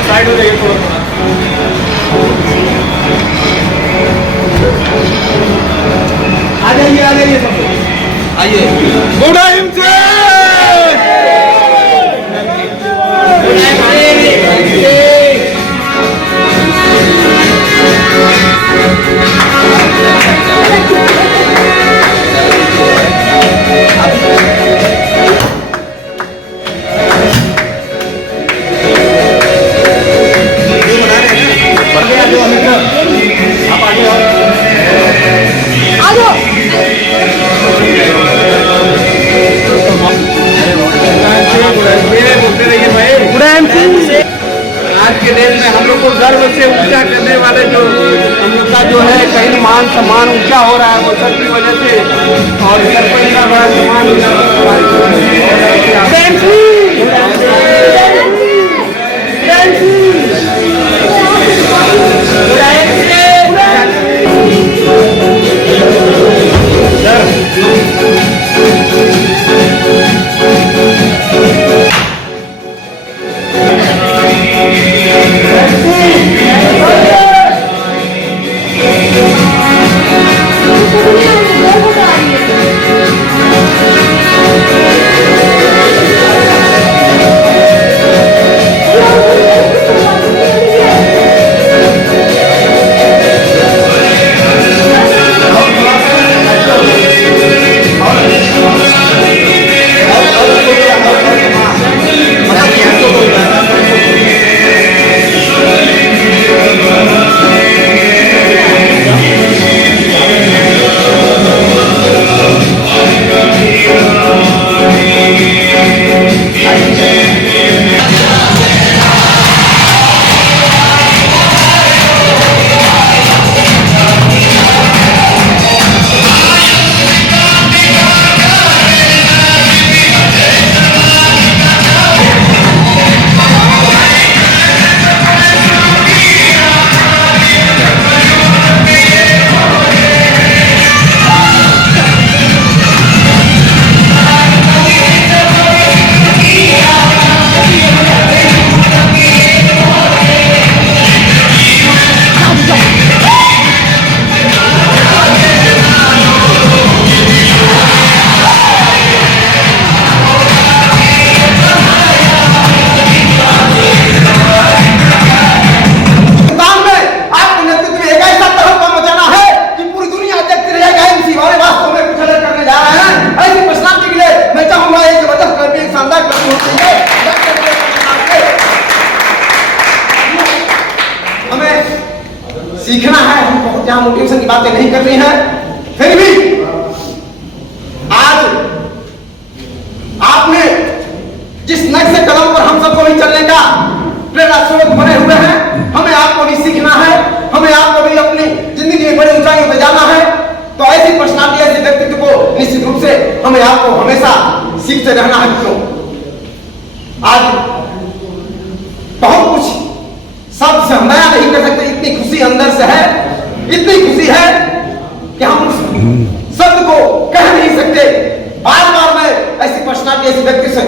लोग साइड हो जाइए थोड़ा। आ जाइए सब लोग आइए। गुड आज के दिन में हम लोग को गर्व से ऊंचा करने वाले जो हम लोग का जो है कहीं मान सम्मान ऊंचा हो रहा है वो सब की वजह से और सरपंच का बड़ा सीखना है। हम बहुत यहाँ मोटिवेशन की बातें नहीं कर रही हैं, फिर भी आज आपने जिस नक्शे कदम पर हम सबको भी चलने का प्रेरणा स्रोत बने हुए हैं, हमें आपको भी सीखना है, हमें आपको भी अपनी जिंदगी में बड़ी ऊंचाइयों पे जाना है। तो ऐसी पर्सनालिटी, ऐसे व्यक्तित्व को निश्चित रूप से हमें आपको हमेशा सीखते रहना है। मित्रों, आज बहुत कुछ शब्द से हम बयां नहीं कर सकते, इतनी खुशी अंदर से है, इतनी खुशी है कि हम उस शब्द को कह नहीं सकते। बार बार मैं ऐसी पर्सनालिटी, ऐसी व्यक्ति से,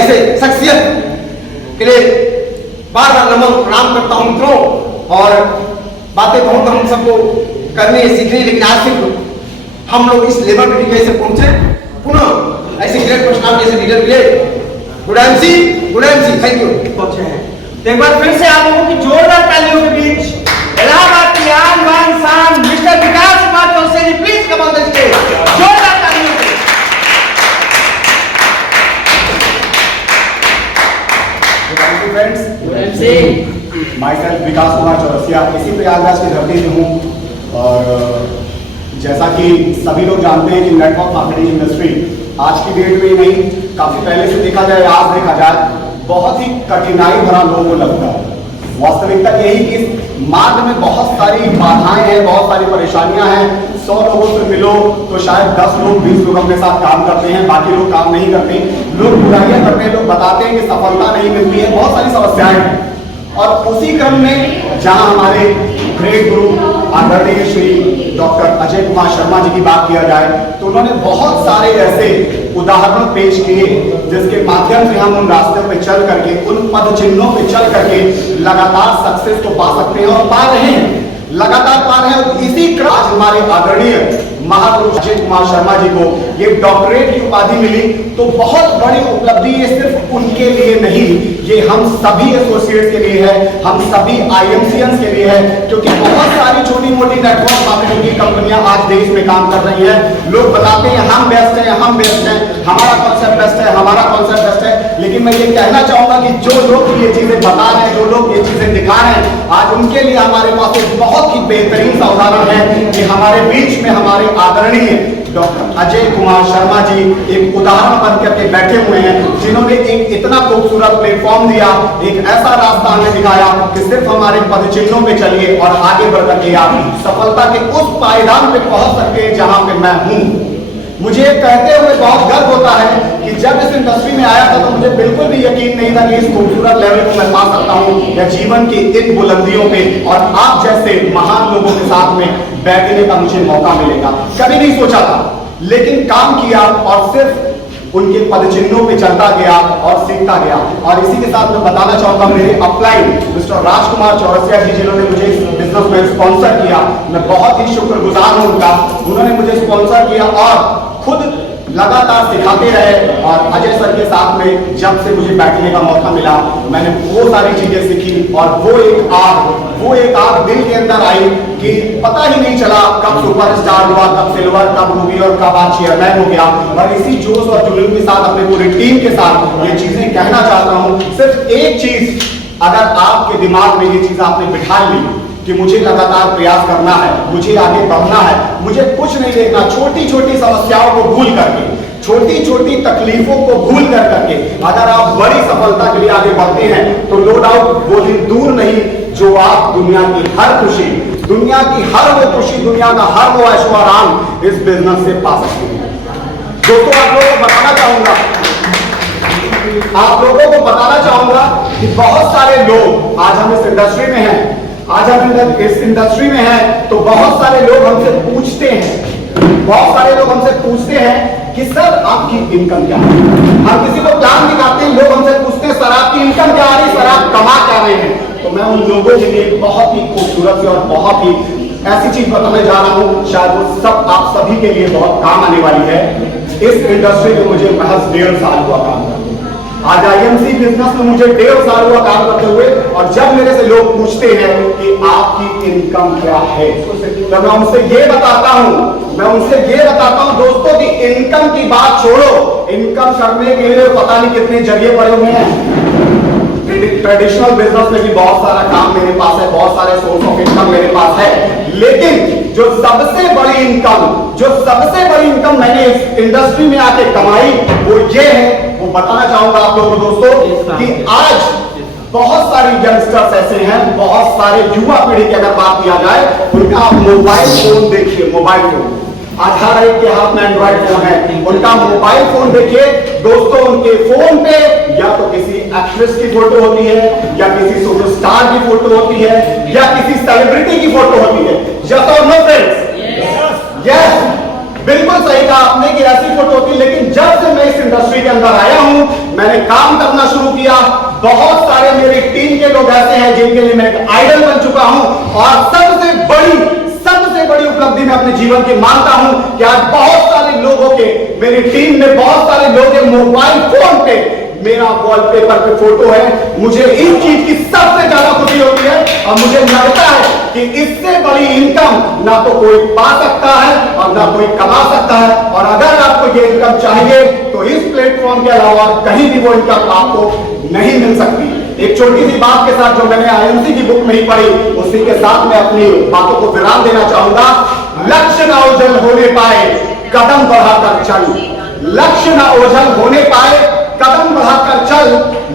ऐसे शख्सियत के लिए बार बार नमन प्रणाम करता हूं मित्रों। और बातें बहुत हम सबको करनी है, सीखनी है, लेकिन आज सिर्फ हम लोग इस लेवल पर कैसे पहुंचे, पुनः ऐसे ग्रेट पर्सनालिटी, ऐसे लीडर मिले। Good MC, thank you. पहुंचे हैं तो एक बार फिर से आप लोगों की जोरदार तालियों के बीच इलाहाबाद की आन बान शान mister Vikas Kumar Chaurasia ji, please come on the stage, जोरदार तालियों से। Friends, myself Vikas Kumar Chaurasia, इसी प्रयागराज की धरती से हूँ। और जैसा कि सभी लोग जानते हैं कि नेटवर्क मार्केटिंग इंडस्ट्री आज की डेट में ही नहीं, काफी पहले से देखा जाए, आज देखा जाए, बहुत ही कठिनाई भरा लोगों को लगता है। वास्तविकता यही कि इस मार्ग में बहुत सारी बाधाएं हैं, बहुत सारी परेशानियां हैं। 100 लोगों से मिलो तो शायद 10 लोग 20 लोग अपने साथ काम करते हैं, बाकी लोग काम नहीं करते। लोग बुराइयां करते हैं, लोग बताते हैं कि सफलता नहीं मिलती है, बहुत सारी समस्याएं हैं। और उसी क्रम में जहां हमारे ग्रेट गुरु आदरणीय श्री डॉक्टर अजय कुमार शर्मा जी की बात किया जाए तो उन्होंने बहुत सारे ऐसे उदाहरण पेश किए जिसके माध्यम से हम उन रास्तों पे चल करके, उन पद चिन्हों पे चल करके लगातार सक्सेस को पा सकते हैं और पा रहे हैं, लगातार पा रहे हैं। और इसी क्रॉस हमारे आदरणीय महापुरुष अजय कुमार शर्मा जी को ये डॉक्टरेट की उपाधि मिली, तो बहुत बड़ी उपलब्धि ये सिर्फ उनके लिए नहीं, ये हम सभी एसोसिएट्स के लिए है, हम सभी आईएमसीएंस के लिए है, क्योंकि बहुत सारी छोटी मोटी नेटवर्क मार्केटिंग की कंपनियां आज देश में काम कर रही हैं। लोग बताते हैं हम बेस्ट हैं, हम बेस्ट हैं, हमारा कॉन्सेप्ट बेस्ट है, हमारा कॉन्सेप्ट बेस्ट है, लेकिन मैं ये कहना चाहूंगा कि जो लोग ये चीजें बता रहे हैं, जो लोग ये चीजें दिखा रहे हैं, आज उनके लिए हमारे पास एक बहुत ही बेहतरीन सा उदाहरण है कि हमारे बीच में हमारे आदरणीय डॉक्टर अजय कुमार शर्मा जी एक उदाहरण बन करके बैठे हुए हैं, जिन्होंने एक इतना खूबसूरत प्लेटफॉर्म दिया, एक ऐसा रास्ता हमें दिखाया कि सिर्फ हमारे पद चिन्हों पे चलिए और आगे बढ़ करके आप सफलता के उस पायदान पे पहुंच सकते हैं जहां पे मैं हूं। मुझे कहते हुए बहुत गर्व होता है कि जब इस इंडस्ट्री में आया था तो मुझे बिल्कुल भी यकीन नहीं था कि इस खूबसूरत लेवल को मैं पा सकता हूं या जीवन की इन बुलंदियों पे और आप जैसे महान लोगों के साथ में बैठने का मुझे मौका मिलेगा, कभी नहीं सोचा था, लेकिन काम किया और सिर्फ उनके पद चिन्हों पे चलता गया और सीखता गया। और इसी के साथ मैं बताना चाहूंगा मेरे अपलाइन मिस्टर राजकुमार चौरसिया जी, जिन्होंने मुझे इस बिजनेस में स्पॉन्सर किया, मैं बहुत ही शुक्रगुजार हूं उनका। उन्होंने मुझे स्पॉन्सर किया और खुद लगातार सिखाते रहे, और अजय सर के साथ में जब से मुझे बैठने का मौका मिला, मैंने वो सारी चीजें सीखी और वो एक आग दिल के अंदर आई कि पता ही नहीं चला कब सुपरस्टार हुआ, कब सिल्वर, कब रूबी और कब आज चेयरमैन हो गया। और इसी जोश और जुनून के साथ अपने पूरी टीम के साथ ये चीजें कहना चाहता हूं। सिर्फ एक चीज अगर आपके दिमाग में ये चीज आपने बिठा ली कि मुझे लगातार प्रयास करना है, मुझे आगे बढ़ना है, मुझे कुछ नहीं देखना, छोटी छोटी समस्याओं को भूल करके, छोटी छोटी तकलीफों को भूल कर करके अगर आप बड़ी सफलता के लिए आगे बढ़ते हैं तो नो डाउट वो दिन दूर नहीं जो आप दुनिया की हर खुशी, दुनिया की हर वो खुशी, दुनिया का हर वो ऐशो आराम इस बिजनेस से पा सकते हैं। दोस्तों आप लोगों को बताना चाहूंगा कि बहुत सारे लोग आज हम इस इंडस्ट्री में हैं, आज हम इस इंडस्ट्री में हैं तो बहुत सारे लोग हमसे पूछते हैं कि सर आपकी इनकम क्या है। हम किसी को प्लान दिखाते हैं, लोग हमसे पूछते हैं सर आपकी इनकम क्या आ रही है, सर आप कमा क्या रहे हैं। तो मैं उन लोगों के लिए बहुत ही खूबसूरत सी और बहुत ही ऐसी चीज बताने जा रहा हूं, शायद वो सब आप सभी के लिए बहुत काम आने वाली है। इस इंडस्ट्री में मुझे महज 1.5 साल हुआ काम करते, आज आईएमसी बिजनेस में मुझे 1.5 साल हुआ काम करते हुए, और जब मेरे से लोग पूछते हैं कि आपकी इनकम क्या है तो मैं उनसे ये बताता हूं दोस्तों की इनकम की बात छोड़ो, इनकम करने के लिए पता नहीं कितने जरिए पड़े हुए हैं। ट्रेडिशनल बिजनेस में भी बहुत सारा काम मेरे पास है, बहुत सारे सोर्स ऑफ इनकम मेरे पास है, लेकिन जो सबसे बड़ी इनकम मैंने इस इंडस्ट्री में आके कमाई वो ये है, वो बताना चाहूंगा आप लोगों को दोस्तों कि आज बहुत सारे यंगस्टर्स ऐसे हैं, बहुत सारे युवा पीढ़ी की अगर बात किया जाए, उनका आप मोबाइल फोन देखिए, मोबाइल फोन 18 के हाथ में एंड्रॉइड फोन है, उनका मोबाइल फोन देखिए दोस्तों, उनके फोन पे या तो किसी एक्ट्रेस की फोटो होती है, या किसी सुपरस्टार की फोटो होती है, या किसी सेलिब्रिटी की फोटो होती है। यस और नो फ्रेंड्स? यस, बिल्कुल सही कहा आपने कि ऐसी फोटो होती है। लेकिन जब से मैं इस इंडस्ट्री के अंदर आया हूं, मैंने काम करना शुरू किया, बहुत सारे मेरी टीम के लोग ऐसे हैं जिनके लिए मैं एक आइडल बन चुका हूं, और सबसे बड़ी उपलब्धि मैं अपने जीवन की मानता हूं कि आज बहुत सारे लोगों के, मेरी टीम में बहुत सारे लोगों के मोबाइल फोन पे मेरा वॉलपेपर पे फोटो है। मुझे इस चीज की सबसे ज्यादा खुशी होती है, और मुझे लगता है कि इससे बड़ी इनकम ना तो कोई पा सकता है और ना कोई कमा सकता है। और अगर आपको ये इनकम चाहिए तो इस प्लेटफॉर्म के अलावा कहीं भी वो इनकम आपको नहीं मिल सकती। एक छोटी सी बात के साथ जो मैंने आईएमसी की बुक में ही पढ़ी, उसी के साथ मैं अपनी बातों को विराम देना चाहूंगा। लक्ष्य ना ओझल होने पाए कदम बढ़ाकर चल, लक्ष्य ना ओझल होने पाए कदम बढ़ाकर चल,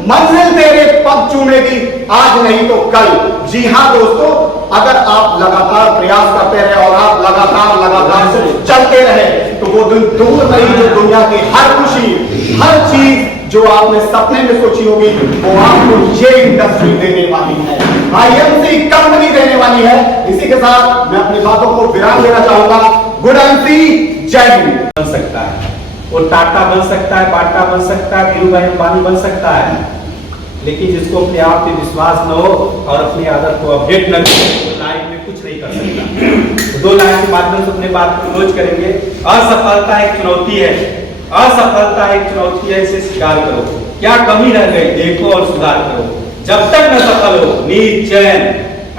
मंजिल तेरे पग चूमेगी आज नहीं तो कल। जी हाँ दोस्तों, अगर आप लगातार प्रयास करते रहे और आप लगातार से चलते रहे तो वो दिन दूर नहीं जो दुनिया की हर खुशी, हर चीज जो आपने सपने में सोची होगी वो आपको ये इंडस्ट्री देने वाली है, आईएमसी कंपनी देने वाली है। इसी के साथ मैं अपनी बातों को विराम देना चाहूंगा। गुड एमसी, जय हिंद। बन सकता है वो टाटा बन सकता है, बाटा बन सकता है, धीरू भाई अंबानी बन सकता है, लेकिन जिसको अपने आप पे विश्वास न हो और अपनी आदत को अपडेट न करे वो लाइफ में कुछ नहीं कर सकता। तो 2 लाइन के माध्यम से अपने बात को क्लोज करेंगे। असफलता एक चुनौती है, असफलता एक चुनौती है, इसे स्वीकार करो। क्या कमी रह गई देखो और सुधार करो। जब तक न सफल हो नींद चैन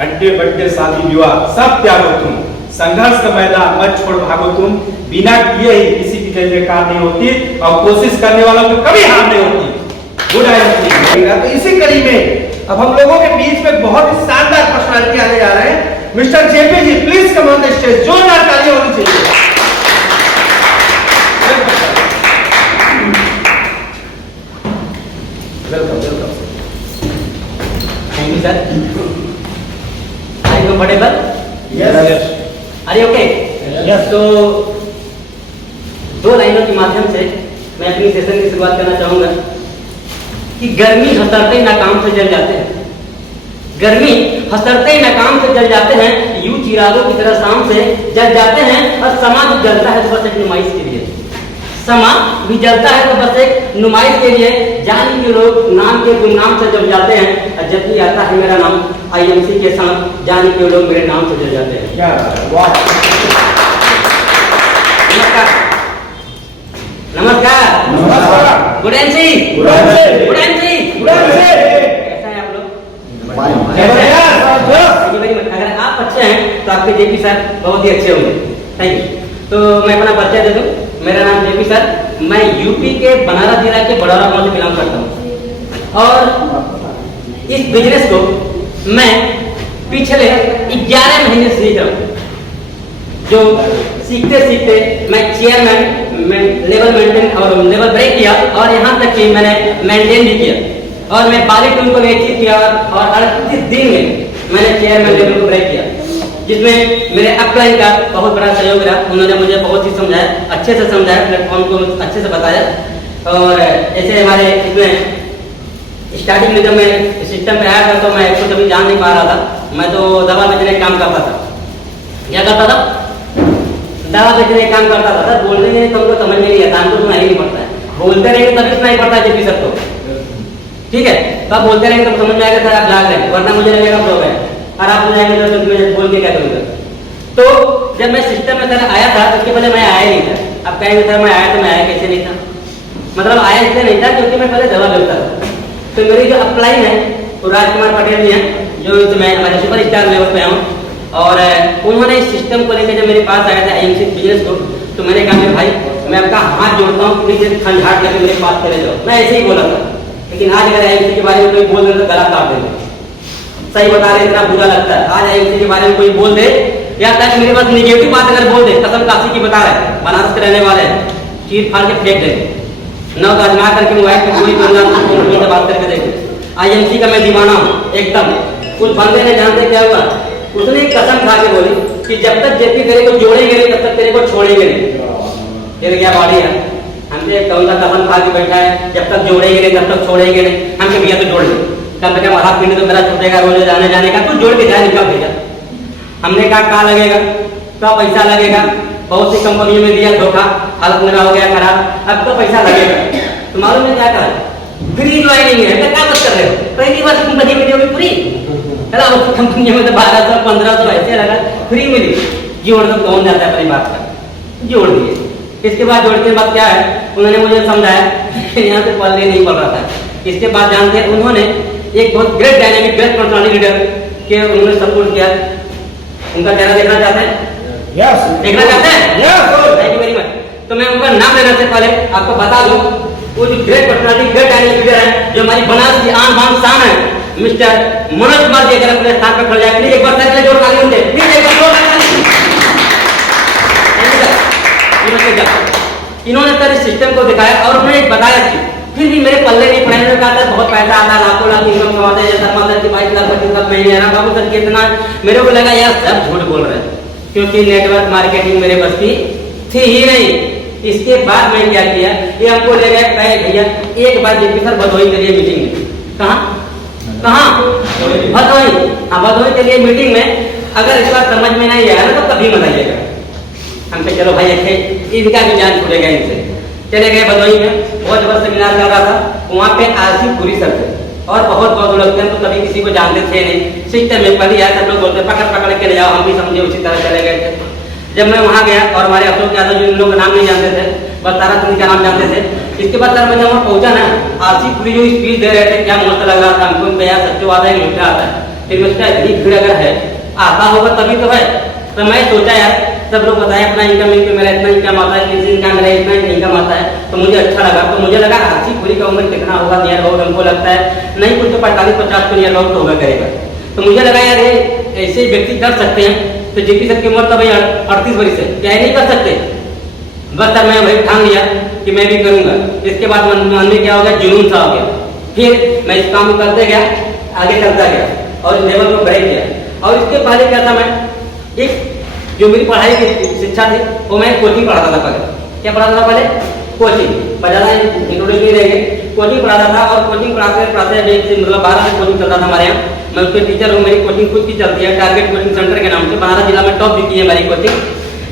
अड्डे बड्डे शादी विवाह सब त्यागो तुम। संघर्ष का मैदान मत छोड़ भागो तुम। बिना किए ही किसी की जय जयकार नहीं होती और कोशिश करने वालों को कभी हार नहीं होती। Good idea. तो इसी कड़ी में अब हम लोगों के बीच में बहुत ही शानदार पर्सनालिटी आने जा रहे हैं। Mister JP ji please come on the stage. जोरदार तालियां होनी चाहिए। Welcome welcome. Thank you, sir. Are you comfortable? Yes. Are you okay? Yes. तो 2 लाइनों के माध्यम से मैं अपनी सेशन की शुरुआत करना चाहूंगा कि गर्मी हंसते ही नाकाम से जल जाते हैं। गर्मी हंसते ही नाकाम से जल जाते हैं, यूं चिरागों की तरह शाम से जल जाते हैं। और समा भी जलता है तो बस एक नुमाइश के लिए, समा भी जलता है तो बस एक नुमाइश के लिए। जान के लोग नाम के गुमनाम से जल जाते हैं, और जब भी आता है मेरा नाम IMC के साथ जान के लोग मेरे नाम से जल जाते हैं। क्या वाह। नमस्कार नमस्कार नमस्कार। Good NC good NC. Good NC good NC. कैसा है आप लोग? जबरदस्त। अगर आप अच्छे हैं तो आपके जेपी सर बहुत ही अच्छे होंगे। Thank you. तो मैं अपना परिचय दे दूं। मेरा नाम जेपी सर, मैं यूपी के बनारस जिला के बड़ौरा गांव से बिलोंग करता हूं और इस बिजनेस को मैं पिछले 11 महीने से सीख रहा हूं। जो सीखते सीखते मैं चेयरमैन लेवल मेंटेन और लेवल ब्रेक किया और यहाँ तक कि मैंने मेंटेन भी किया और मैं बाली टीम को भी अचीव किया और 38 दिन में मैंने चेयरमैन लेवल को ब्रेक किया, जिसमें मेरे अपलाइन का बहुत बड़ा सहयोग रहा। उन्होंने मुझे बहुत ही समझाया, अच्छे से समझाया, प्लेटफॉर्म को अच्छे से बताया। और ऐसे हमारे इसमें स्टार्टिंग में जब मैं सिस्टम पे आया था तो मैं कुछ अभी जान नहीं पा रहा था। मैं तो दवा बेचने का काम करता था। क्या करता था? दवा बेचने का काम करता था। सर बोलने में तुमको समझ में नहीं आता, हमको सुनाई नहीं पड़ता है। बोलते रहेंगे तभी सुनाई पड़ता है जेपी सर को, ठीक है? तो आप बोलते रहेंगे तो समझ में आएगा सर आप जाग रहे हैं, वरना मुझे लगेगा आप सो गए और आप हो जाएंगे तो मैं बोल के क्या करूँगा। तो जब मैं सिस्टम में सर आया था उसके पहले मैं आया नहीं था। अब कहेंगे सर मैं आया तो मैं आया कैसे नहीं था? मतलब आया इसलिए नहीं था क्योंकि मैं पहले दवा बेचता था। तो मेरी जो अपलाइन है वो राजकुमार पटेल जी हैं, जो मैं हमारे सुपर स्टार लेवल पे हूँ। और उन्होंने इस सिस्टम को लेकर जब मेरे पास आया था IMC बिजनेस को, तो मैंने कहा भाई मैं आपका हाथ जोड़ता हूँ, प्लीज खंडाट करके मेरे पास चले जाओ। मैं ऐसे ही बोला था, लेकिन आज अगर IMC के बारे में कोई बोल दे तो गला काट देंगे। सही बता रहे, इतना बुरा लगता है। आज IMC के बारे में कोई बोल दे या तक मेरे पास निगेटिव बात अगर बोल दे, कसम काशी की बता रहे, बनारस के रहने वाले हैं, चीर फाड़ के फेंक देंगे। न आजमा करके मोबाइल पे कोई बंदा बात करके देखे। IMC का मैं दीवाना हूँ एकदम। कुछ बंदे ने जानते क्या हुआ, उसने एक कसम खा के बोली कि जब तक जेपी तेरे को जोड़ेंगे नहीं तब तक तेरे को छोड़ेंगे नहीं। फिर क्या बाड़ी है, हमसे एक कौन सा कसम खा के बैठा है, जब तक जोड़ेंगे नहीं तब तक छोड़ेंगे नहीं। हमसे भैया तो जोड़ दे, कम से कम आधा पीने तो मेरा छूटेगा रोज आने जाने का, तू जोड़ के जाए निकल भैया। हमने कहा लगेगा, तो पैसा लगेगा। बहुत सी कंपनियों में दिया धोखा, हालत मेरा हो गया खराब, अब तो पैसा लगेगा। तो मालूम है क्या करा, फ्री ज्वाइनिंग है। क्या बात कर रहे हो, पहली बार कंपनी में जो फ्री कंपनी में तो 1200 1500 ऐसे लगा, फ्री मिली। जोड़ तो कौन जाता है अपनी बात का, जोड़ दिए। इसके बाद जोड़ के बाद क्या है, उन्होंने मुझे समझाया यहाँ से पढ़ने नहीं पड़ रहा था। इसके बाद जानते हैं उन्होंने एक बहुत great dynamic great personality leader के उन्होंने सपोर्ट किया। उनका चेहरा देखना चाहते हैं? यस। देखना चाहते हैं? Yes. Thank you very much. तो मैं उनका नाम लेने से पहले आपको बता दूं, वो जो great personality great dynamic leader है, जो हमारी बनारस की आन बान शान है, मिस्टर मनोज कुमार जी अगर अपने स्थान पर खड़े जाए, प्लीज एक बार सर के लिए जोर ताली होंगे, प्लीज एक बार जोर ताली। इन्होंने सर इस सिस्टम को दिखाया और उन्होंने एक बताया कि फिर भी मेरे पल्ले नहीं पड़े। मैंने कहा बहुत पैसा आता, लाखों लाख इनकम कमाते हैं, शर्मा सर की 22 लाख 25 लाख महीने है, बाबू सर कितना। मेरे को लगा यार सब झूठ बोल रहे हैं, क्योंकि नेटवर्क मार्केटिंग मेरे बस की थी ही नहीं। इसके बाद मैं क्या किया, ये हमको ले गए, कहे भैया एक बार जेपी सर भदोही के लिए मीटिंग में। कहाँ भदोही? हाँ, भदोही के लिए मीटिंग में। अगर इस बार समझ में नहीं आया ना तो कभी मत आइएगा। हम कहे चलो भाई अच्छे, इनका भी जान छूटेगा इनसे। चले गए भदोही में, बहुत जबरदस्त सेमिनार चल रहा था, वहाँ पे आरसी पूरी सर थे और बहुत लोग थे, तो कभी किसी को जानते थे नहीं। सिस्टम में पहले आया, सब लोग बोलते पकड़ के ले जाओ, हम भी समझे उसी तरह चले गए थे। जब मैं वहाँ गया और हमारे अशोक यादव जी, उन लोगों का नाम नहीं जानते थे, बस तारा चंद का नाम जानते थे। इसके बाद सर मैं जब वहाँ पहुँचा ना, आरसी पूरी जो स्पीच दे रहे थे, क्या मस्त लग रहा था हमको, भैया सच्चो आता है झूठा आता है। फिर मैं इतनी भीड़ अगर है, आता होगा तभी तो है। तो मैं सोचा यार, सब लोग बताए अपना इनकम मेरा इतना इनकम आता है, किसी इनका मेरा इतना इनकम आता है, तो मुझे अच्छा लगा। तो मुझे लगा आरसी पूरी का उम्र कितना होगा, नियर अबाउट हमको लगता है नहीं कुछ तो 45-50 को नियर अबाउट होगा करेगा। तो मुझे लगा यार ये ऐसे व्यक्ति कर सकते हैं। तो जेपी सर की उम्र तो भाई 38 वर्ष है, क्या नहीं कर सकते? बस सर मैं भाई ठान लिया कि मैं भी करूंगा। इसके बाद मन में क्या हो गया, जुनून सा हो गया। फिर मैं इस काम को करते गया, आगे करता गया और इस लेवल को ब्रेक किया। और इसके पहले क्या था, मैं एक जो मेरी पढ़ाई की शिक्षा थी वो मैं कोचिंग पढ़ाता था। पहले क्या पढ़ाता था, पहले कोचिंग, ज़्यादा इंट्रोडक्शन नहीं रहेंगे, कोचिंग पढ़ाता था। और कोचिंग पढ़ाते मतलब 12 से कोचिंग चलता था हमारे यहाँ। मैं उसके टीचर हूँ, मेरी कोचिंग खुद की चलती है, टारगेट कोचिंग सेंटर के नाम से। बनारस जिला में टॉप भी की है मेरी कोचिंग।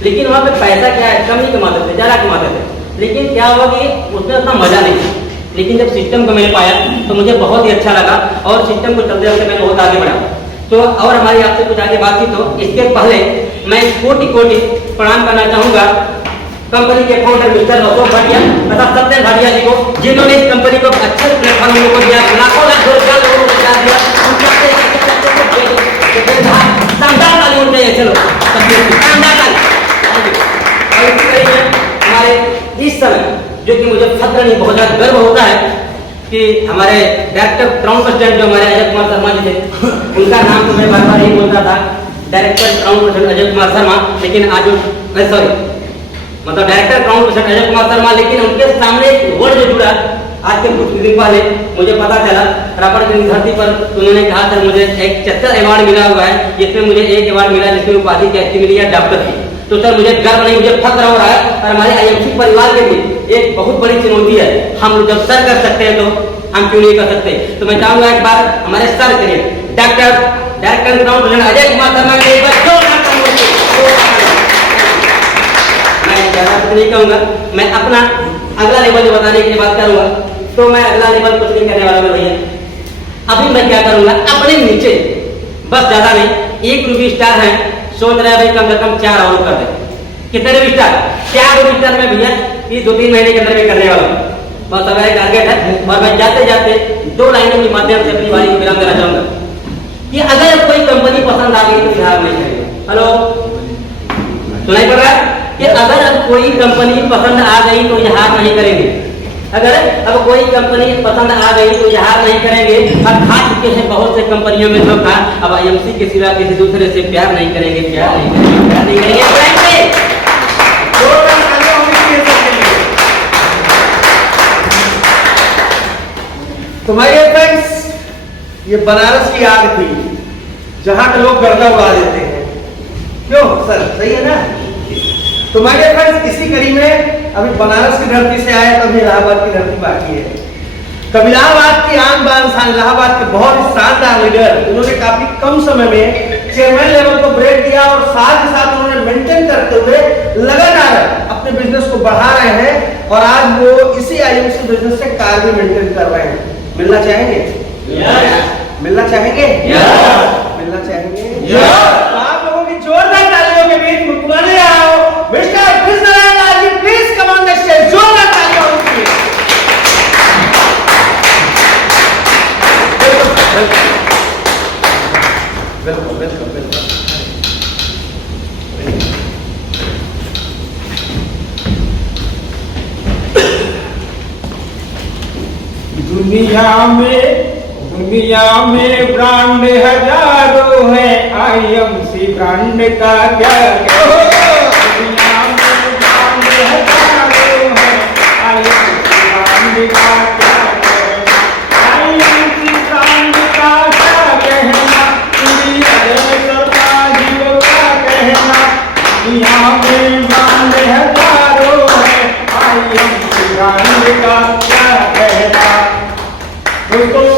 लेकिन वहाँ पे पैसा क्या है, कम ही कमाते थे, ज़्यादा कमाते थे। लेकिन क्या हुआ कि उसमें उतना मजा नहीं था। लेकिन जब सिस्टम को मैंने पाया तो मुझे बहुत ही अच्छा लगा और सिस्टम को चलते चलते मैंने बहुत आगे बढ़ा। तो और हमारी आपसे कुछ आगे बातचीत हो, इसके पहले मैं कोटि कोटि प्रणाम करना चाहूँगा कंपनी के फाउंडर मिस्टर अशोक भाटिया तथा सत्येंद्र भाटिया जी को, जिन्होंने इस कंपनी को अच्छे प्लेटफॉर्म को दिया, लाखों लाख रोजगार लोगों को रोजगार दिया। हम चाहते हैं शानदार ताली होनी चाहिए, चलो शानदार ताली। और इसी तरीके हमारे इस समय जो कि मुझे फख्र नहीं बहुत ज़्यादा गर्व होता है कि हमारे डायरेक्टर क्राउन प्रेसिडेंट जो हमारे अजय कुमार शर्मा जी थे, उनका नाम तो मैं बार बार यही बोलता था, director crown president Ajay Kumar Sharma. लेकिन आज मतलब director crown president Ajay Kumar Sharma, लेकिन उनके सामने एक वर्ड जो जुड़ा आज के कुछ दिन पहले मुझे पता चला, रापड़ की धरती पर उन्होंने कहा था मुझे एक चतर अवार्ड मिला हुआ है, जिसमें मुझे एक अवार्ड मिला जिसमें उपाधि क्या मिली है, डॉक्टर की। तो सर मुझे गर्व नहीं, मुझे फख्र हो रहा है। और हमारे आईएमसी परिवार के लिए एक बहुत बड़ी चुनौती है। हम जब सर कर सकते हैं तो हम क्यों नहीं कर सकते? तो मैं चाहूंगा एक बार हमारे सर के लिए director crown president Ajay Kumar Sharma के एक बार मैं ज्यादा कुछ नहीं कहूंगा, मैं अपना अगला लेवल जो बताने के लिए बात करूंगा। तो मैं अगला लेवल कुछ नहीं करने वाला भैया। अभी मैं क्या करूंगा, अपने नीचे बस ज्यादा नहीं, 1 रूपी स्टार है, सोच रहे भाई कम से कम 4 और कर दे। कितने रूपी स्टार? 4 रूपी स्टार में भैया ये 2-3 महीने के अंदर में करने वाला हूँ, बस हमारा टारगेट है। और मैं जाते जाते 2 लाइनों के माध्यम से अपनी वाणी को विराम देना चाहूंगा कि अगर कोई कंपनी पसंद आ गई तो बिहार नहीं करेंगे। हेलो, सुनाई पड़ रहा है कि अगर कोई कंपनी पसंद आ गई तो हार नहीं करेंगे। अगर अब कोई कंपनी पसंद आ गई तो हार नहीं करेंगे। अब खा चुके हैं बहुत से कंपनियों में धोखा, अब आईएमसी के सिवा किसी दूसरे से प्यार नहीं करेंगे, प्यार नहीं करेंगे, प्यार नहीं करेंगे। तो माय फ्रेंड्स, ये बनारस की आग थी जहां के लोग गर्दा उड़ा देते हैं। क्यों सर, सही है ना? तो माय फ्रेंड्स, इसी कड़ी में अभी बनारस की धरती से आए, तभी इलाहाबाद की धरती बाकी है। कब इलाहाबाद की आन बान शान, इलाहाबाद के बहुत शानदार लीडर, उन्होंने काफी कम समय में चेयरमैन लेवल को ब्रेक दिया और साथ ही साथ उन्होंने मेंटेन करते हुए लगातार अपने बिजनेस को बढ़ा रहे हैं। और आज वो इसी आईएमसी बिजनेस से कार भी मेंटेन कर रहे हैं। मिलना चाहेंगे? मिलना चाहेंगे? मिलना चाहेंगे? तो आप लोगों की जोरदार तालियों के बीच में बुलाने आ रहा हूं mister Krishnanarayan Lal ji, please come on the stage, जोरदार तालियां होंगी। Welcome welcome welcome. दुनिया में ब्रांड हजारों है, आईएमसी ब्रांड का क्या दुनिया में ब्रांड हजारों है, आईएमसी ब्रांड का क्या कहना, आईएमसी ब्रांड का क्या कहना, सरताजियों का कहना, दुनिया में ब्रांड हजारों है, आईएमसी ब्रांड का क्या कहना। दोस्तों,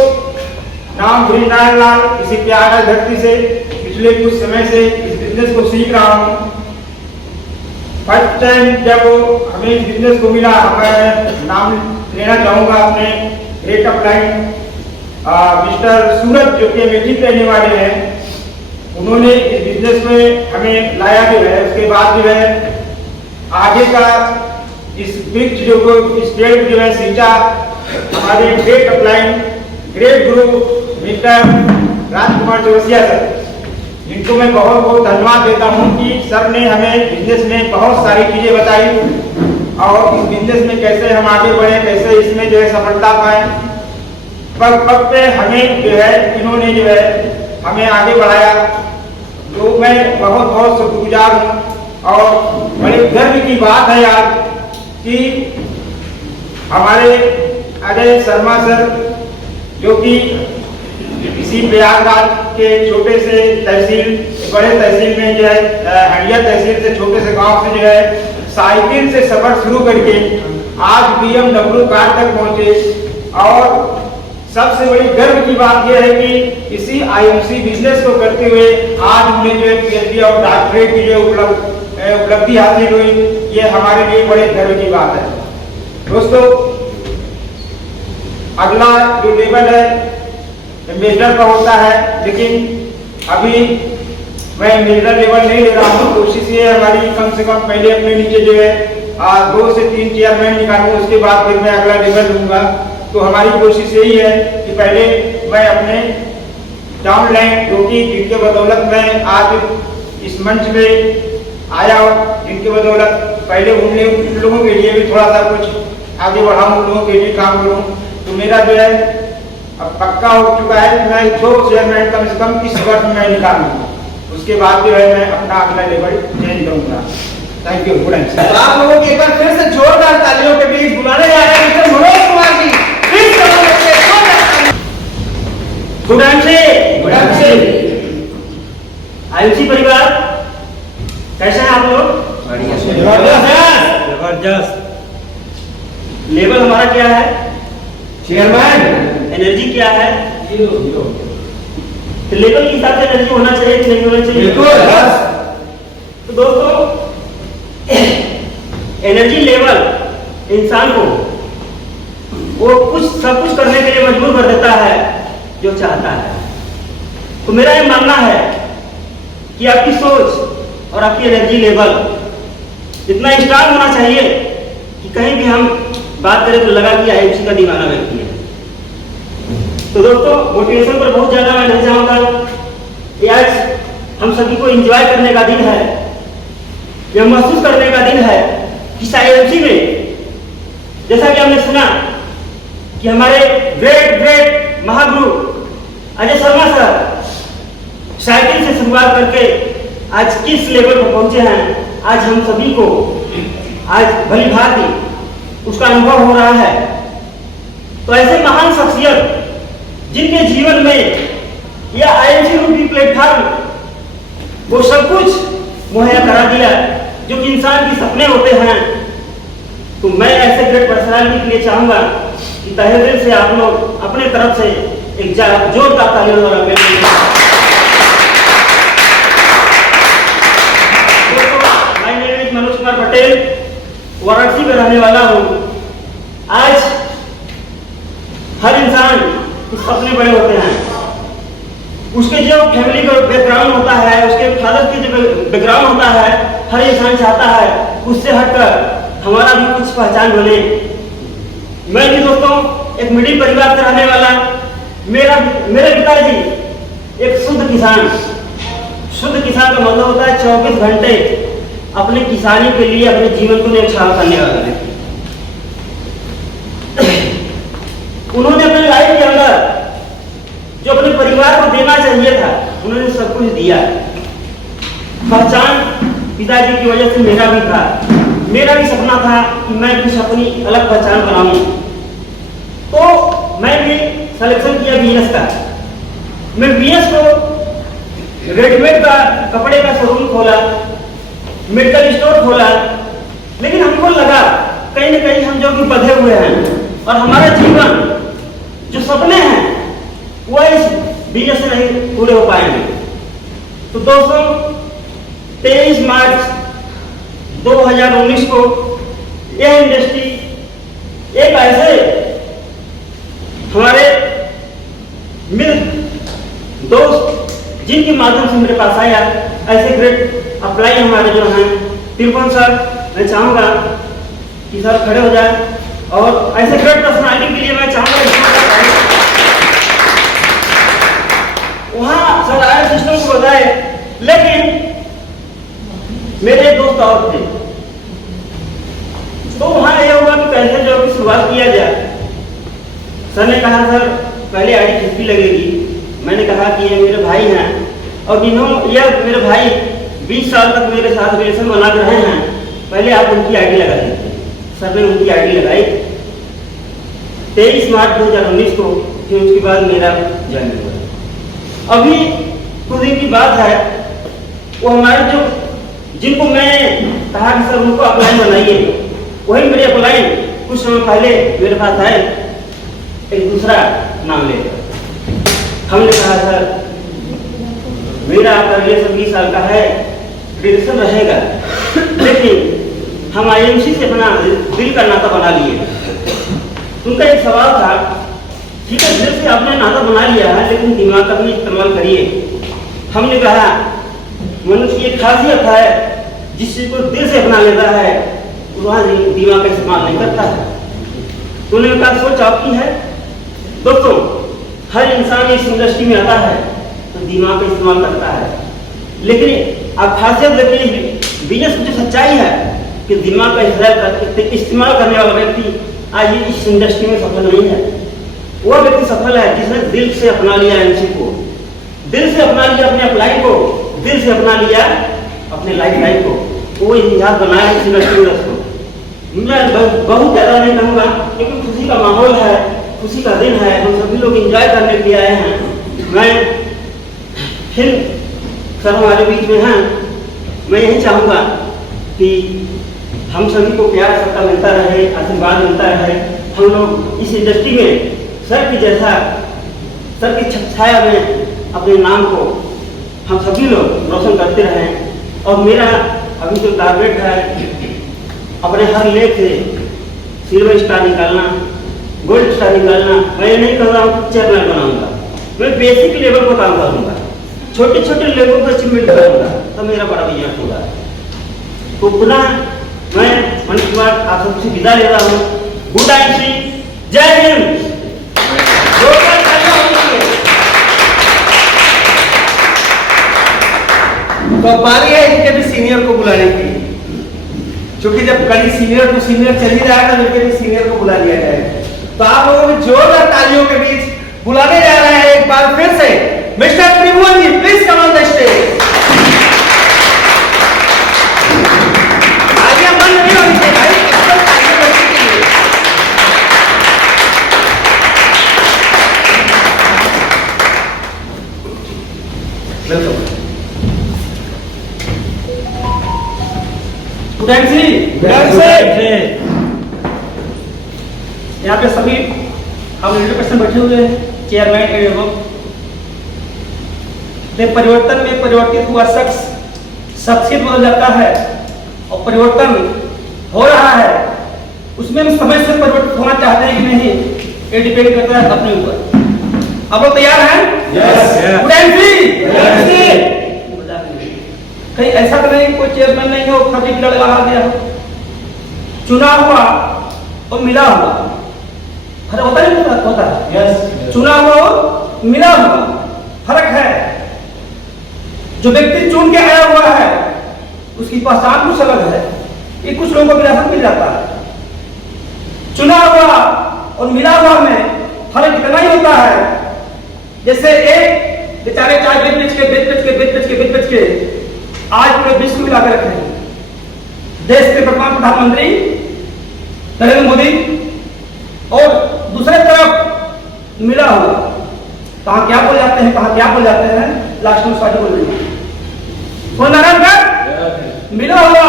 नाम कृष्णनारायण लाल, इसी प्यारा धरती से पिछले कुछ समय से इस बिजनेस को सीख रहा हूँ। फर्स्ट टाइम जब हमें इस बिजनेस को मिला, मैं नाम लेना चाहूँगा अपने ग्रेट अपलाइन मिस्टर सूरज जो कि अमेठी के रहने वाले हैं, उन्होंने इस बिजनेस में हमें लाया जो है। उसके बाद जो है आगे का इस वृक्ष जो इस पेड़ जो है सींचा हमारे ग्रेट अपलाइन ग्रेट गुरु मिस्टर राजकुमार चौरसिया सर, जिनको मैं बहुत बहुत धन्यवाद देता हूं कि सर ने हमें बिजनेस में बहुत सारी चीजें बताई और इस बिजनेस में कैसे हम आगे बढ़े, कैसे इसमें जो है सफलता पाए। पग पग पे हमें जो है इन्होंने जो है हमें आगे बढ़ाया, जो मैं बहुत बहुत शुक्रगुजार हूँ। और बड़े गर्व की बात है आज कि हमारे अजय शर्मा सर जो कि इसी प्रयागराज के छोटे से तहसील बड़े तहसील में जो है हंडिया तहसील से छोटे से गांव से जो है साइकिल से सफर शुरू करके आज BMW कार तक पहुंचे। और सबसे बड़ी गर्व की बात यह है कि इसी IMC बिजनेस को करते हुए आज उन्हें जो है PhD और डॉक्टरेट की जो उपलब्धि हासिल हुई, ये हमारे लिए बड़े गर्व की बात है। दोस्तों, अगला जो लेवल है एम्बेसडर का होता है, लेकिन अभी मैं एम्बेसडर लेवल नहीं ले रहा हूँ। कोशिश ये है हमारी कम से कम पहले अपने नीचे जो है 2 से 3 चेयरमैन निकालूँ, उसके बाद फिर मैं अगला लेवल लूंगा। तो हमारी कोशिश यही है कि पहले मैं अपने डाउनलाइन जो कि जिनके बदौलत मैं आज इस मंच पे आया हूँ, जिनके बदौलत पहले उन लोगों के लिए भी थोड़ा सा कुछ आगे बढ़ाऊँ, उन लोगों के लिए काम करूँ। तो मेरा जो है अब पक्का हो चुका है कि मैं 2 चेयरमैन कम से कम इस वर्ष में निकालूंगा, उसके बाद जो है मैं अपना अगला लेवल चेंज करूंगा। Thank you. Good night. आप लोगों के एक बार फिर से जोरदार तालियों के बीच बुलाने जा रहे हैं mister Manoj Kumar ji. Please good IMC परिवार कैसे हैं आप लोग? जबरदस्त। लेवल हमारा क्या है चेयरमैन? एनर्जी क्या है? 0। तो लेवल के हिसाब से एनर्जी होना चाहिए कि नहीं होना चाहिए? बिल्कुल। तो दोस्तों, एनर्जी लेवल इंसान को वो सब कुछ करने के लिए मजबूर कर देता है जो चाहता है। तो मेरा ये मानना है कि आपकी सोच और आपकी एनर्जी लेवल इतना स्ट्रांग होना चाहिए कि कहीं भी हम बात करें तो लगा कि IMC का दीवाना व्यक्ति है। तो दोस्तों, मोटिवेशन पर बहुत ज्यादा मैं नहीं जाऊंगा। ये आज हम सभी को एंजॉय करने का दिन है, यह महसूस करने का दिन है कि IMC में जैसा कि हमने सुना कि हमारे great Mahaguru Ajay Sharma sir cycle से शुरुआत करके आज किस लेवल पर पहुंचे हैं, आज हम सभी को आज भली भांति उसका अनुभव हो रहा है। तो ऐसे महान शख्सियत जिनके जीवन में यह IMC रूपी प्लेटफॉर्म वो सब कुछ मुहैया करा दिया जो कि इंसान के सपने होते हैं। तो मैं ऐसे ग्रेट पर्सनालिटी के लिए चाहूंगा कि तहे दिल से आप लोग अपने तरफ से एक जोरदार तालियों द्वारा my name is Manoj Kumar Patel, Varanasi में रहने वाला हूँ। आज हर इंसान के सपने बड़े होते हैं, उसके जो फैमिली का बैकग्राउंड होता है, उसके फादर के जो बैकग्राउंड होता है, हर इंसान चाहता है उससे हटकर हमारा भी कुछ पहचान बने। मैं भी दोस्तों एक मिडिल परिवार से रहने वाला, मेरे पिताजी एक शुद्ध किसान का मतलब होता है 24 घंटे अपने किसानी के लिए अपने जीवन को न्यौछावर करने वाला व्यक्ति। उन्होंने अपने लाइफ के अंदर जो अपने परिवार को देना चाहिए था उन्होंने सब कुछ दिया। पहचान पिताजी की वजह से मेरा भी था, मेरा भी सपना था कि मैं कुछ अपनी अलग पहचान बनाऊं। तो मैं भी सिलेक्शन किया BS का। मैं BS को रेडीमेड का कपड़े का शोरूम खोला, मेडिकल स्टोर खोला, लेकिन हमको लगा कहीं ना कहीं हम जो भी बंधे हुए हैं और हमारा जीवन जो सपने हैं वो इस बिजनेस से नहीं पूरे हो पाएंगे। तो दोस्तों 23 मार्च 2019 को यह इंडस्ट्री एक ऐसे हमारे मित्र दोस्त जिनके माध्यम से मेरे पास आया, ऐसे ग्रेट अप्लाई हमारे जो हैं तिरुपन सर, मैं चाहूँगा कि सर खड़े हो जाए और ऐसे ग्रेट पर्सनालिटी के लिए मैं चाहूँगा वहाँ सर आया सिस्टम को बताए, लेकिन मेरे दोस्त और थे, तो वहाँ यह होगा कि कैसे जो की शुरुआत किया जाए। सर ने कहा सर पहले आईडी किसकी लगेगी। मैंने कहा कि ये मेरे भाई हैं और यह मेरे भाई 20 साल तक मेरे साथ रिलेशन बना रहे हैं, पहले आप उनकी आईडी लगा दीजिए। सर ने उनकी आईडी लगाई 23 मार्च 2019 को, फिर उसके बाद मेरा जन्म हुआ। अभी कुछ दिन की बात है, वो हमारे जो जिनको मैं कहा कि सर उनको अप्लाई बनाइए, वही मेरे अप्लाई कुछ समय पहले मेरे पास आए एक दूसरा नाम लेकर। हमने कहा सर मेरा आपका रिलेशन 20 साल का है, रिलेशन रहेगा, लेकिन हम IMC से अपना दिल का नाता बना लिए। उनका एक सवाल था, ठीक है दिल से आपने नाता बना लिया है, लेकिन दिमाग का भी इस्तेमाल करिए। हमने कहा मनुष्य की एक खासियत है, जिस चीज को दिल से अपना लेता है वहाँ दिमाग का इस्तेमाल नहीं करता है। तो उन्होंने कहा सोच आपकी है। दोस्तों हर इंसान इस इंडस्ट्री में आता है तो दिमाग का इस्तेमाल करता है, लेकिन आप खासियत देखिए बिजनेस की जो सच्चाई है कि दिमाग का इस्तेमाल करने वाला व्यक्ति आज इस इंडस्ट्री में सफल नहीं है। वह व्यक्ति सफल है जिसने दिल से अपना लिया IMC को, दिल से अपना लिया अपने अप्लाई को, दिल से अपना लिया अपने लाइफ को, वो इतिहास बनाया इस इंडस्ट्री को। मैं बहुत ज़्यादा नहीं कहूँगा, क्योंकि खुशी का माहौल है, खुशी का दिन है, हम सभी लोग एंजॉय करने के लिए आए हैं। मैं फिर सर हमारे बीच में हैं, मैं यही चाहूँगा कि हम सभी को प्यार सबका मिलता रहे, आशीर्वाद मिलता रहे। हम लोग इस इंडस्ट्री में सर की जैसा, सर की छाया में अपने नाम को हम सभी लोग रोशन करते रहें। और मेरा अभी जो टारगेट है अपने हर लेख से सिल्वर स्टार निकालना, गोल्ड स्टार निकालना। मैं नहीं कर रहा हूँ चेयरमैन बनाऊंगा, मैं बेसिक लेवल पर काम करूँगा, छोटे छोटे लेवल पर अचीवमेंट करूँगा, तो मेरा बड़ा बिजनेस होगा। तो पुनः मैं मनीष कुमार आप सबसे विदा ले रहा हूँ। गुड IMC, जय हिंद। तो बारी है इनके भी सीनियर को बुलाने की, क्योंकि जब कड़ी सीनियर टू सीनियर चली जाएगा तो इनके भी सीनियर को बुला लिया जाएगा। तो आप लोगों में जोरदार तालियों के बीच बुलाने जा रहे हैं एक बार फिर से mister Tribhuvan ji, please come on the stage. तालियां बंद नहीं होनी चाहिए भाई, एकदम तालियां बजनी चाहिए। वेलकम। यहाँ पे सभी हम लीडर पर्सन बैठे हुए हैं, चेयरमैन एवं परिवर्तन में परिवर्तित हुआ शख्स शख्सियत बदल जाता है और परिवर्तन हो रहा है, उसमें हम समय से परिवर्तित होना चाहते हैं कि नहीं, ये डिपेंड करता है अपने ऊपर। अब लोग तैयार हैं? कहीं ऐसा तो नहीं कोई चेयरमैन नहीं हो, फर्जी लड़ लगा दिया हो। चुना हुआ और मिला हुआ फर्क होता नहीं होता है। चुना हुआ और मिला हुआ फर्क है। जो व्यक्ति चुन के आया हुआ है उसकी पहचान कुछ अलग है, ये कुछ लोगों को विरासत मिल जाता है। चुना हुआ और मिला हुआ में फर्क इतना ही होता है, जैसे एक बेचारे चाय बेच के आज पूरे विश्व में लाकर रखे हैं। देश के वर्तमान प्रधानमंत्री नरेंद्र मोदी और दूसरे तरफ मिला हुआ, कहाँ क्या बोल जाते हैं, लास्ट में स्वास्थ्य बोल रही है। मिला हुआ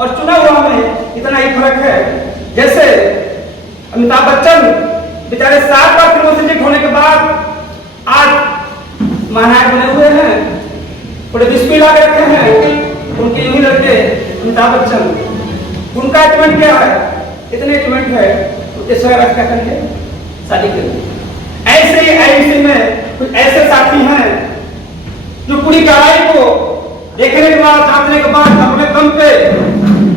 और चुना हुआ में इतना ही फर्क है। जैसे अमिताभ बच्चन बेचारे 7 बार फिल्मों से हिट होने के बाद आज महानायक बने हुए हैं, पूरे विश्व में ला के रखे हैं। उनके यूं ही लड़के अमिताभ बच्चन उनका अचीवमेंट क्या है, इतने अचीवमेंट है, तो इस वगैरह क्या करेंगे, शादी करेंगे। ऐसे ही आईएमसी में कुछ ऐसे साथी हैं जो पूरी गहराई को देखने के बाद, जांचने के बाद अपने दम पे,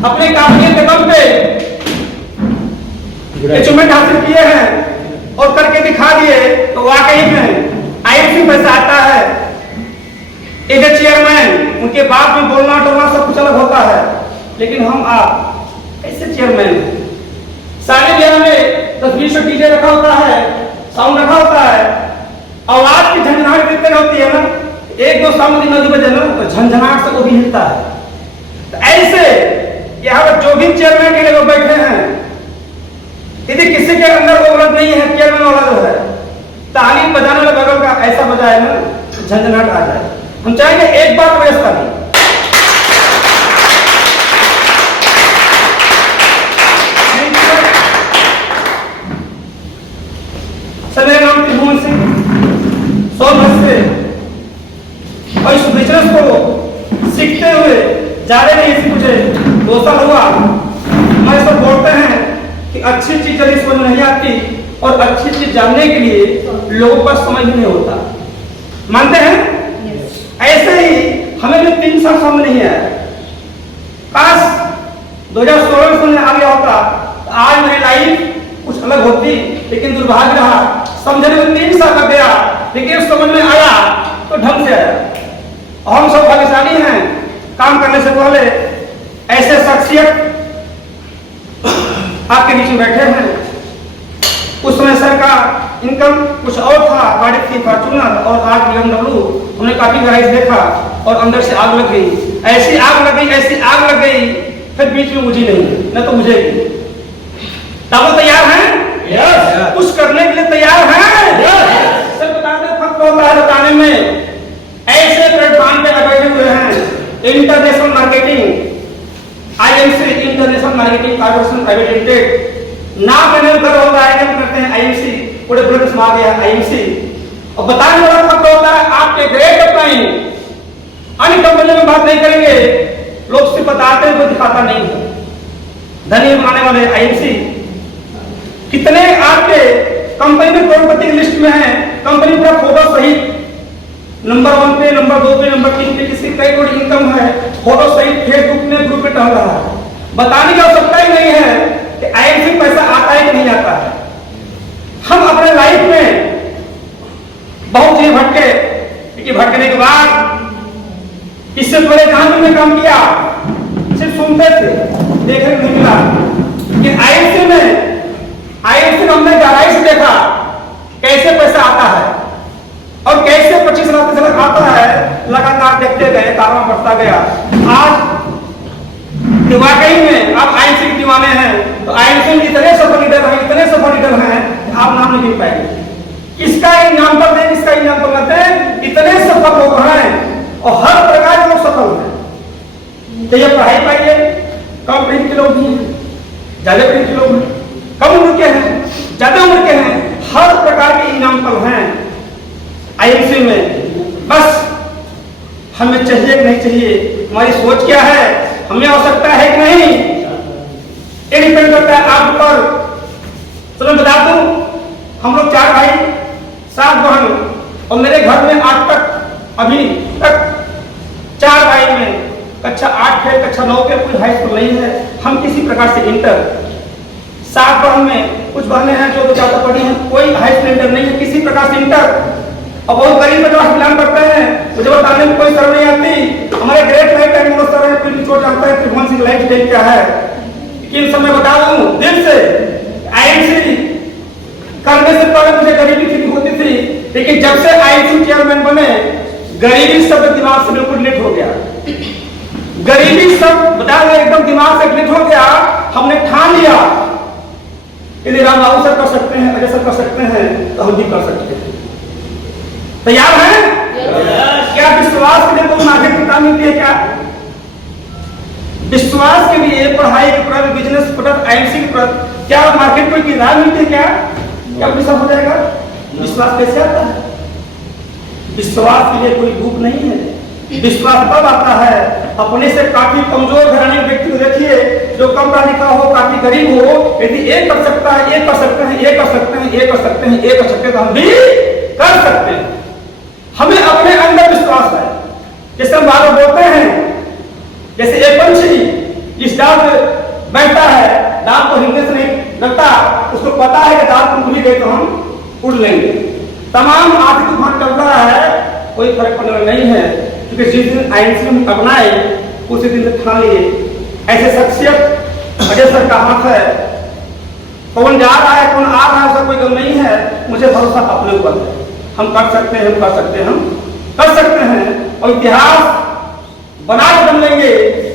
अपने काबिलियत के दम पे अचीवमेंट हासिल किए हैं और करके दिखा दिए, तो वाकई में आईएमसी पैसा आता है। एज ए चेयरमैन उनके बाद में बोलना टोलना सब कुछ अलग होता है, लेकिन हम आप ऐसे चेयरमैन सारे बिहार में 10-20 डीजे रखा होता है, साउंड रखा होता है, आवाज की झंझनाहट कितनी होती है ना, एक दो साउंड नदी बजे ना तो झंझनाहट से वो भी हिलता है। तो ऐसे यहाँ पर जो भी चेयरमैन के लिए लोग बैठे हैं, यदि किसी के अंदर वो औलाद नहीं है, चेयरमैन वाला जो है ताली बजाने वाला बगल का ऐसा बजाए ना झंझनाहट आ जाए। हम चाहेंगे एक बार व्यवस्था दी, सर मेरा नाम त्रिभुवन सिंह सोनभद्र से, और इस बिजनेस को सीखते हुए जाने नहीं इसी मुझे 2 साल हुआ। हमारे सब बोलते हैं कि अच्छी चीज जल्दी समझ नहीं आती और अच्छी चीज जानने के लिए लोगों का समझ नहीं होता, मानते हैं? ऐसे ही हमें भी 3 साल समझ नहीं आया, काश 2016 में समझ आ गया होता तो आज मेरी लाइफ कुछ अलग होती, लेकिन दुर्भाग्य रहा, समझने में 3 साल लग गया, लेकिन समझ में आया तो ढंग से आया। और हम सब भाग्यशाली हैं, काम करने से पहले ऐसे शख्सियत आपके बीच में बैठे हैं। उस समय सर का इनकम कुछ और था, गाड़ी थी फॉर्च्यूनर और आज BMW। हमने काफी गहराई से देखा और अंदर से आग लग गई, ऐसी आग लग गई, ऐसी आग लग गई, फिर बीच में मुझे नहीं न तो मुझे भी। तब वो तैयार हैं? Yes. कुछ करने के लिए तैयार हैं? Yes. सर बताने फर्क होता है बताने में। ऐसे प्लेटफॉर्म पे बैठे हुए हैं international marketing, IMC international marketing corporation private limited, नाम मैंने कर होता है क्या करते हैं आईएमसी, पूरे ब्लड में आ गया आईएमसी। और बताने वाला फर्क होता है आपके ग्रेड अपलाइन, अन्य कंपनियों में बात नहीं करेंगे, लोग सिर्फ बताते हैं, कोई दिखाता नहीं है। धनी बनाने वाले आईएमसी कितने आपके कंपनी में करोड़पति की लिस्ट में है, कंपनी पूरा फोटो सहित नंबर 1 पे, नंबर 2 पे, नंबर 3 पे, किसी कई करोड़ इनकम है, फोटो सहित फेसबुक में ग्रुप में टहल रहा है। बताने की आवश्यकता ही नहीं है कि आईएमसी पैसा आता है कि नहीं आता है। हम अपने लाइफ में बहुत चीज भटके, लेकिन भटकने के बाद इससे पहले जहां हमने काम किया सिर्फ सुनते थे, देखने को नहीं मिला कि आईएमसी में हमने गहराई से देखा कैसे पैसा आता है और कैसे 25 लाख से आता है। लगातार देखते गए, कारवा बढ़ता गया। आज वाकई में आप आईएमसी के दीवाने हैं, तो आईएमसी में इतने सफल लीडर हैं, इतने सफल लीडर हैं, आप नाम नहीं गिन पाएंगे। इसका एग्जाम्पल दें, इसका एग्जाम्पल न दें, इतने सफल लोग हैं और हर प्रकार के लोग सफल हैं। तो ये पढ़ाई पाइए, कम पढ़े के लोग भी हैं, ज्यादा पढ़े के लोग हैं, कम उम्र के हैं, ज्यादा उम्र के हैं, हर प्रकार के एग्जाम्पल हैं आईएमसी में। बस हमें चाहिए कि नहीं चाहिए, हमारी सोच क्या है, हमें आवश्यकता है कि नहीं, ये डिपेंड करता है आप पर। तो मैं बता दूं, हम लोग 4 भाई 7 बहन और मेरे घर में आज तक अभी तक 4 भाई में कक्षा 8 है, कक्षा 9 के, कोई हाई स्कूल नहीं है। हम किसी प्रकार से इंटर, 7 बहन में कुछ बहनें हैं जो ज्यादा पढ़ी हैं, कोई हाई स्कूल इंटर नहीं है, किसी प्रकार से इंटर। और बहुत गरीब क्लास बिलोंग करते हैं, मुझे बताने में कोई शर्म नहीं आती। हमारे ग्रेट लाइफ टाइम सर है, कोई छोड़ जानता है त्रिभुवन सिंह लाइफ स्टाइल क्या है। लेकिन समय बता दूं दिल से, आईएमसी करने से पहले मुझे गरीबी फीलिंग होती थी, लेकिन जब से आईएमसी चेयरमैन बने, गरीबी शब्द दिमाग से बिल्कुल डिलीट हो गया। गरीबी शब्द बता रहे एकदम दिमाग से डिलीट हो गया। हमने ठान लिया यदि राम बाबू सर कर सकते हैं, अजय सर कर सकते हैं, तो हम भी कर सकते हैं। तैयार हैं? क्या विश्वास के लिए कोई मार्केट किताब मिलती है? क्या विश्वास के लिए पढ़ाई के प्रति, बिजनेस प्रोडक्ट, आईएमसी के प्रति क्या मार्केट कोई किताब मिलती है? क्या सब हो जाएगा? विश्वास कैसे आता है? विश्वास के लिए कोई बुक नहीं है, विश्वास तब आता है अपने से काफी कमजोर घराने के व्यक्ति को देखिए, जो कम पढ़ा लिखा हो, काफी गरीब हो, यदि ये कर सकता है, ये कर सकते हैं, ये कर सकते हैं, ये कर सकते हैं, ये कर सकते हैं, तो हम भी कर सकते हैं। हमें अपने अंदर विश्वास है। जैसे हम बार बोलते हैं, जैसे एक पंछी इस डाल में बैठता है, डाल को हिलने से नहीं लगता, उसको पता है कि डाल को उड़ गई तो हम उड़ लेंगे। तमाम आर्थिक तूफान चल रहा है, कोई फर्क पड़ने वाला नहीं है, क्योंकि जिस दिन आइंस्टीन अपनाए उसी दिन से ठान लिए। ऐसे शख्सियत अजय सर का हाथ है, कौन जा रहा है कौन आ रहा है उसका कोई गम नहीं है, मुझे भरोसा अपने ऊपर है। हम कर सकते हैं, हम कर सकते हैं, हम कर सकते हैं, और इतिहास बना के बन लेंगे।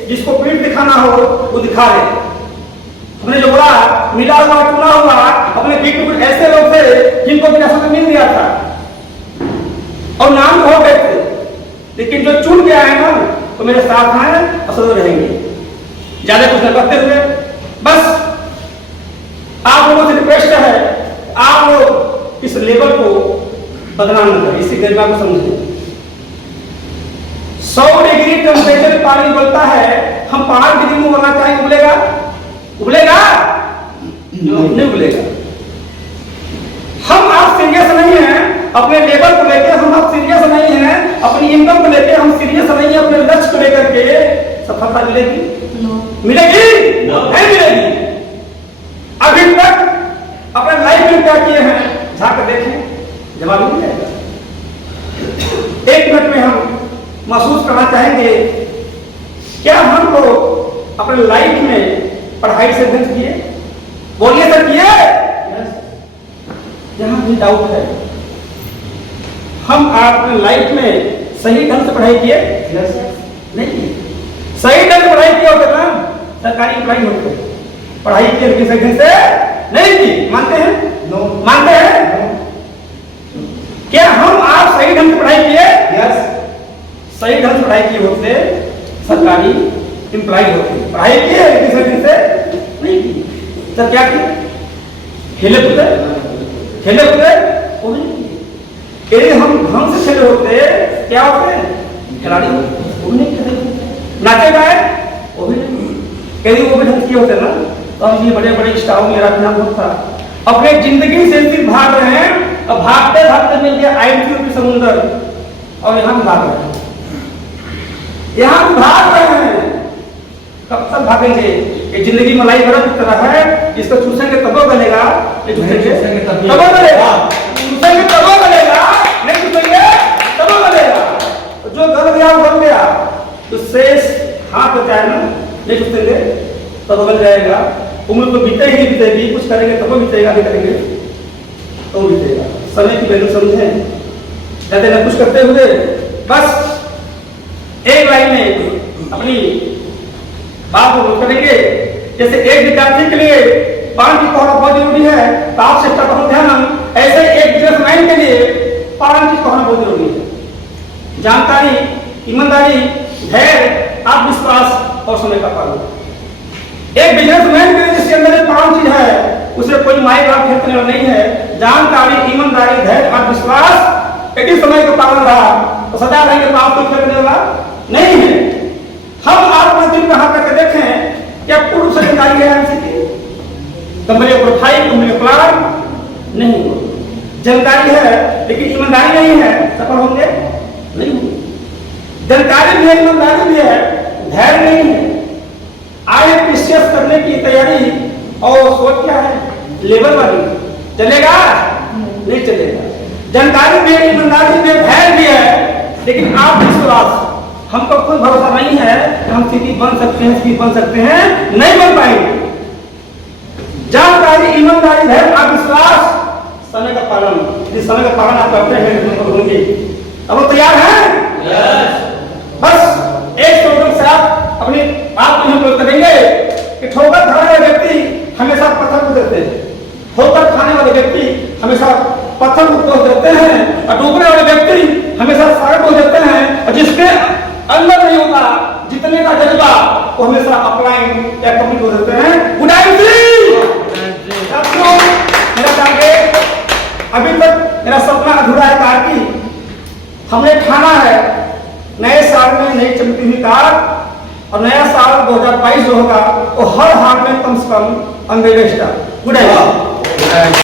जिसको पीठ दिखाना हो वो दिखा ले। हमने जो बोला मिला हुआ चुना हुआ, अपने बीच में कुछ ऐसे लोग थे जिनको विरासत मिल गया था और नाम हो गए थे, लेकिन जो चुन गया है ना तो मेरे साथ हैं और सदैव रहेंगे। ज्यादा कुछ न करते हुए बस आप लोगों से रिक्वेस्ट है, आप लोग इस लेवल को बदनाम न करें, इसी गरिमा को समझें। 100 डिग्री टेम्परेचर में पानी उबलता है, हम 5 डिग्री में उबलना चाहेंगे, उबलेगा? उबलेगा? नहीं उबलेगा। हम आप सीरियस नहीं हैं अपने लेवल को लेकर, हम आप सीरियस नहीं हैं अपनी इनकम को लेकर, हम सीरियस नहीं है अपने लक्ष्य को लेकर के, सफलता मिलेगी? मिलेगी? नहीं मिलेगी। अभी तक अपने लाइफ में क्या किए हैं झांक देखें, जवाब मिल जाएगा। 1 मिनट में हम महसूस करना चाहेंगे, क्या हम लोग अपने लाइफ में पढ़ाई से अध्ययन किए? बोलिए सर, किए? यहां भी डाउट है। हम अपने लाइफ में सही ढंग से पढ़ाई किए? नहीं किए। सही ढंग से पढ़ाई किए होते ना सरकारी एम्प्लॉय होते, पढ़ाई की लेकिन सही ढंग से नहीं की। मानते हैं? नो। मानते हैं? क्या हम आप सही ढंग से पढ़ाई किए? यस। सही ढंग से पढ़ाई किए होते सरकारी एम्प्लॉय होते, पढ़ाई किए लेकिन सही ढंग से नहीं की। सर क्या किए? खेले कूदे, खेले कूदे वो नहीं किए। यदि हम ढंग से खेले होते क्या होते? खिलाड़ी होते, वो नहीं खेले। नाचे गाए वो भी नहीं, यदि वो भी ढंग किए होते ना तो हम ये बड़े बड़े स्टारों मेरा नाम होता। अपने जिंदगी से सिर्फ भाग रहे हैं और भागते भागते मिल गया आईएनसी की समुंदर, और यहाँ भाग रहे हैं, यहाँ भाग रहे हैं। कब तक भागेंगे? ये जिंदगी मलाई बर्फ की तरह है, इसको चूसेंगे तब गलेगा, नहीं चूसेंगे तब गलेगा, चूसेंगे तब गलेगा, नहीं चूसेंगे तब गलेगा। जो गल गया वो गल गया, तो शेष हाथ होता है ना, नहीं चूसेंगे तब गल जाएगा। उम्र तो बीते ही बीतेगी, कुछ करेंगे तब बीतेगा, नहीं करेंगे तो बीतेगा। समय की वैल्यू समझें, कहते ना कुछ करते हुए बस एक लाइन में अपनी बात को करेंगे। जैसे एक विद्यार्थी के लिए पानी की पहुंच बहुत जरूरी है, तो आप शिक्षा बहुत ध्यान, ऐसे एक बिजनेसमैन के लिए पानी की पहुंच बहुत जरूरी है। जानकारी, ईमानदारी, धैर्य, आत्मविश्वास और समय का पालन। एक बिजनेसमैन के लिए जिसके अंदर 5 चीज है, उसे कोई माई बाप फेंकने वाला नहीं है। जानकारी, ईमानदारी, धैर्य, आत्मविश्वास, एक ही समय का पालन रहा तो सदा रहेंगे, पाप को फेंकने वाला नहीं है। हम आप दिन में हाथ करके देखें, क्या पूर्व से जानकारी है एमसी की? कंपनी प्रोफाइल, कंपनी प्लान नहीं, जानकारी है लेकिन ईमानदारी नहीं है, सफल होंगे नहीं होंगे। जानकारी भी है, ईमानदारी भी है, धैर्य नहीं है, आगे विशेष करने की तैयारी और सोच क्या है? लेवल वाली, चलेगा नहीं चलेगा। जानकारी भी है, ईमानदारी भी है, धैर्य भी है, लेकिन आत्मविश्वास, हमको खुद भरोसा नहीं है कि हम सीधी बन सकते हैं, सीधी बन सकते हैं, नहीं बन पाएंगे। जानकारी, ईमानदारी, धैर्य, आत्मविश्वास, समय का पालन, इस समय का पालन आप करते हैं होंगे। अब वो तैयार हैं? बस एक स्लोगन से आप अपने आप को हम करेंगे कि ठोकर खाने वाले व्यक्ति हमेशा पत्थर को देते हैं, ठोकर खाने वाले व्यक्ति हमेशा पत्थर को तोड़ देते हैं, और डूबने वाले व्यक्ति हमेशा सागर को देते हैं, और जिसके अंदर नहीं होता जितने का जज्बा वो हमेशा अपलाइन या कमिट हो देते हैं। गुड मेरा टारगेट, अभी तक मेरा सपना अधूरा है कार की। हमने ठाना है नए साल में नई चमकती हुई कार और नया साल 2022 जो होगा वो हर हाल में कम से कम अम्बेडर। Good night.